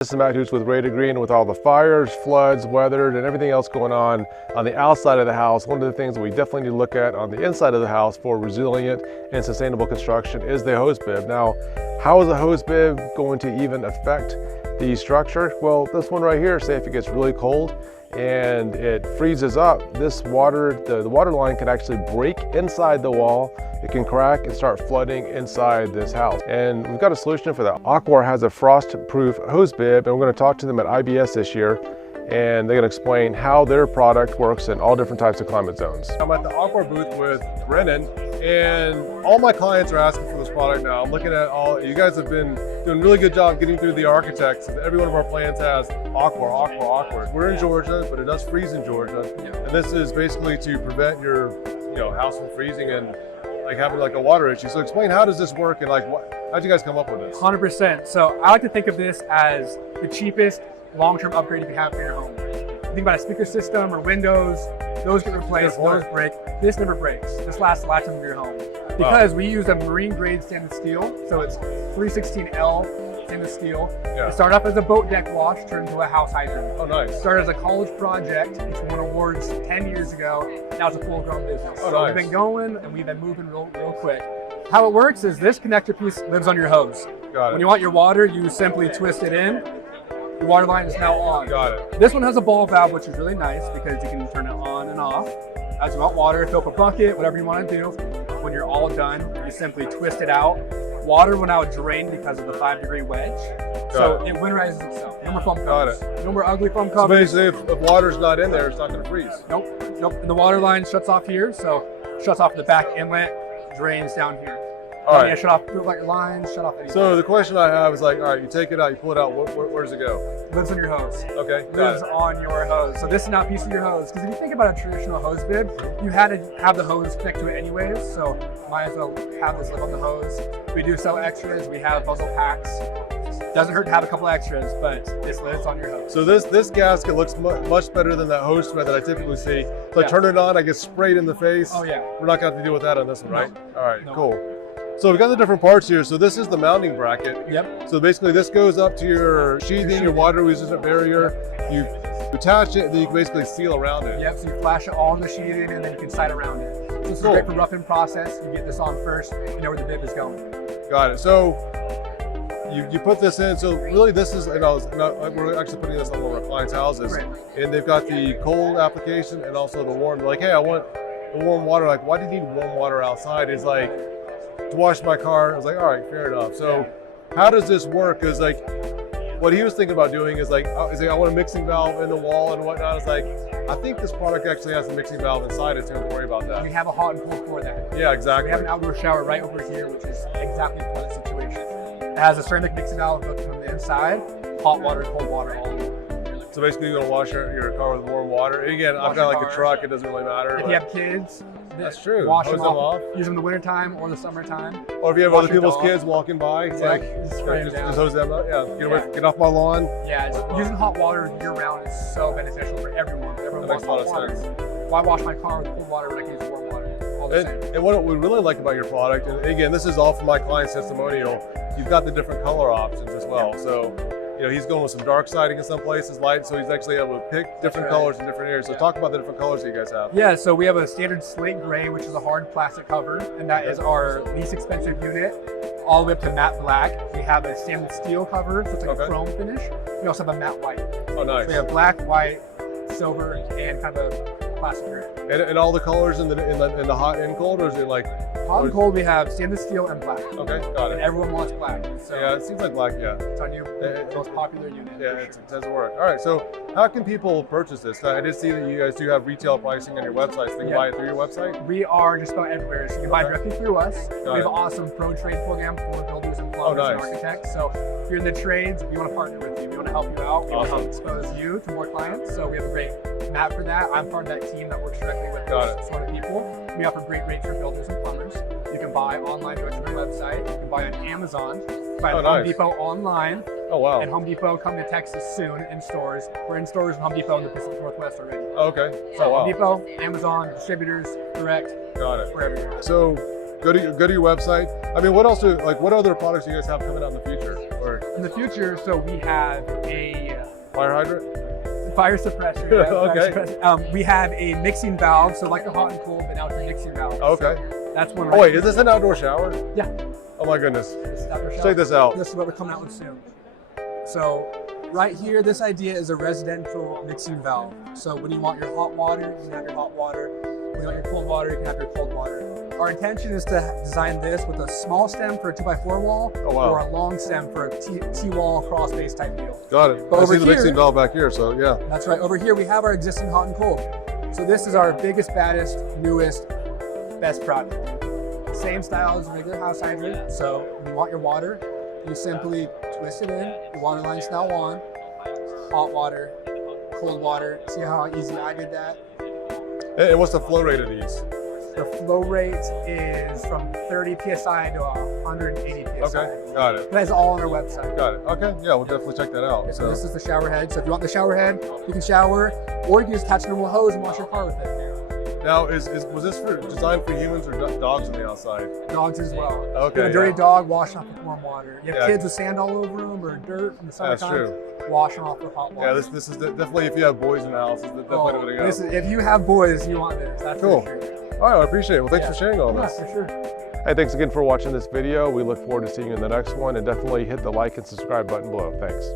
This is Matt Hoots with Ray to Green. With all the fires, floods, weather, and everything else going on the outside of the house, one of the things that we definitely need to look at on the inside of the house for resilient and sustainable construction is the hose bib. Now, how is a hose bib going to even affect the structure? Well, this one right here, say if it gets really cold and it freezes up, this water, the water line can actually break inside the wall. It can crack and start flooding inside this house. And we've got a solution for that. Aquor has a frost-proof hose bib, and we're going to talk to them at IBS this year, and they're going to explain how their product works in all different types of climate zones. I'm at the Aquor booth with Brennan, and all my clients are asking for this product now. I'm looking at all, you guys have been doing a really good job getting through the architects. Every one of our plants has Aquor. We're in Georgia, but it does freeze in Georgia. And this is basically to prevent your house from freezing and like having like a water issue. So explain, how does this work, and like how'd you guys come up with this? 100%. So I like to think of this as the cheapest long-term upgrade you can have for your home. Think about a speaker system or windows, those get replaced, those break. This never breaks. This lasts the lifetime of your home. Because we use a marine grade stainless steel, so it's 316L stainless steel. It started off as a boat deck wash, turned into a house hydrant. Oh, nice. Started as a college project, which won awards 10 years ago. Now it's a full-grown business. Oh, so nice. we've been going and we've been moving real quick. How it works is this connector piece lives on your hose. Got it. When you want your water, you simply twist it in. The water line is now on. Got it. This one has a ball valve, which is really nice because you can turn it on and off. As you want water, fill up a bucket, whatever you want to do. When you're all done, you simply twist it out. Water will now drain because of the 5-degree wedge. So it winterizes itself. No more foam covers. Got it. No more ugly foam So covers. basically, if water's not in there, it's not going to freeze. Nope. And the water line shuts off here, so shuts off the back inlet, drains down here. All right. Yeah, shut off your lines, shut off anything. So the question I have is like, all right, you take it out, you pull it out, where does it go? Lives on your hose. Okay. Lives on your hose. So this is now a piece of your hose. Because if you think about a traditional hose bib, you had to have the hose connect to it anyways. So might as well have this live on the hose. We do sell extras. We have puzzle packs. Doesn't hurt to have a couple extras, but this lives on your hose. So this gasket looks much better than that hose thread that I typically see. So I turn it on, I get sprayed in the face. Oh yeah. We're not going to have to deal with that on this one, right? No. All right, No. cool. So we've got the different parts here. So this is the mounting bracket. Yep. So basically this goes up to your sheathing, your water resistant barrier. You attach it, and then you can basically seal around it. Yep, so you flash it all in the sheathing and then you can sight around it. So this is great for rough in process. You get this on first, you know where the bib is going. Got it. So you put this in. So really this is, we're actually putting this on one of our clients' houses. Right. And they've got the cold application and also the warm. They're like, hey, I want the warm water. Like, why do you need warm water outside? It's like, to wash my car. I was like, all right, fair enough. So how does this work? Because like what he was thinking about doing is like, I want a mixing valve in the wall and whatnot. It's like, I think this product actually has a mixing valve inside it, so don't worry about that. We have a hot and cold for that. Yeah, exactly. We have an outdoor shower right over here, which is exactly for the situation. It has a ceramic mixing valve built from the inside, hot water, cold water, all in one. So basically you're gonna wash your car with warm water. Again, I've got like a truck, it doesn't really matter. If you have kids, that's true. Wash Hose them off. Use them in the wintertime or the summertime. Or if you have other people's kids walking by, it's like, just hose them up. Yeah, get off my lawn. Yeah, using hot water year round is so beneficial for everyone. Everyone wants hot water. Why wash my car with cold water when I can use warm water? All the same. And what we really like about your product, and again, this is all from my client's testimonial, you've got the different color options as well. So, he's going with some dark siding in some places, light, so he's actually able to pick different colors in different areas. So talk about the different colors that you guys have. Yeah, so we have a standard slate gray, which is a hard plastic cover, and that is our least expensive unit, all the way up to matte black. We have a stainless steel cover, so it's like a chrome finish. We also have a matte white. Oh, nice. So we have black, white, silver, and kind of a plastic gray. And all the colors in the hot and cold, or is it like? Hot and cold, we have stainless steel and black. Okay, got it. And everyone wants black. So yeah, it seems like black, yeah. It's our most popular unit. Yeah, it tends to work. All right, so how can people purchase this? I did see that you guys do have retail pricing on your website, so they can buy it through your website? We are just about everywhere, so you can buy directly through us. We have an awesome pro trade program for builders and plumbers and architects. So if you're in the trades, we want to partner with you. We want to help you out. We want to help expose you to more clients. So we have a great map for that. I'm part of that team that works directly with those sort of people. We offer great rates for builders and plumbers. You can buy online directly from our website. You can buy on Amazon. Buy at Home Depot online. Oh, wow. And Home Depot coming to Texas soon in stores. We're in stores in Home Depot in the Pacific Northwest already. Oh, okay. So Home Depot, Amazon, distributors, direct. Got it. We're everywhere. So go to your website. I mean, what other products do you guys have coming out in the future? Or In the future, so we have a Fire hydrant? fire suppressor. Okay. Fire suppressor. We have a mixing valve, so like the hot and cold, but now it's a mixing valve. Okay. So that's one. Oh wait, is this an outdoor shower? Yeah. Oh my goodness. This is outdoor shower. Check this out. This is what we're coming out with soon. So right here, this idea is a residential mixing valve. So when you want your hot water, you can have your hot water. When you want your cold water, you can have your cold water. Our intention is to design this with a small stem for a 2x4 wall, Oh, wow. or a long stem for a T-wall cross space type deal. Got it. But I over see the mixing here- valve back here, so yeah. That's right. Over here, we have our existing hot and cold. So this is our biggest, baddest, newest, best product. Same style as a regular house hydrant. So when you want your water, you simply twist it in. The water line's now on. Hot water, cold water. See how easy I did that? And what's the flow rate of these? The flow rate is from 30 psi to 180 psi. Okay, got it. That's all on our website. Got it. Okay, yeah, we'll definitely check that out. So this is the shower head. So if you want the shower head, you can shower, or you can just attach a normal hose and wash your car with it. Now, was this designed for humans or dogs on the outside? Dogs as well. Okay, If you have a dirty yeah. dog, wash off with warm water. You have Yeah. kids with sand all over them or dirt in the That's summertime, true. wash them off with hot water. Yeah, this is definitely, if you have boys in the house, it's definitely the way to go. This is, if you have boys, you want this. That's Cool. for sure. All right, I appreciate it. Well, thanks Yeah. for sharing all Yeah, this. for sure. Hey, thanks again for watching this video. We look forward to seeing you in the next one, and definitely hit the like and subscribe button below. Thanks.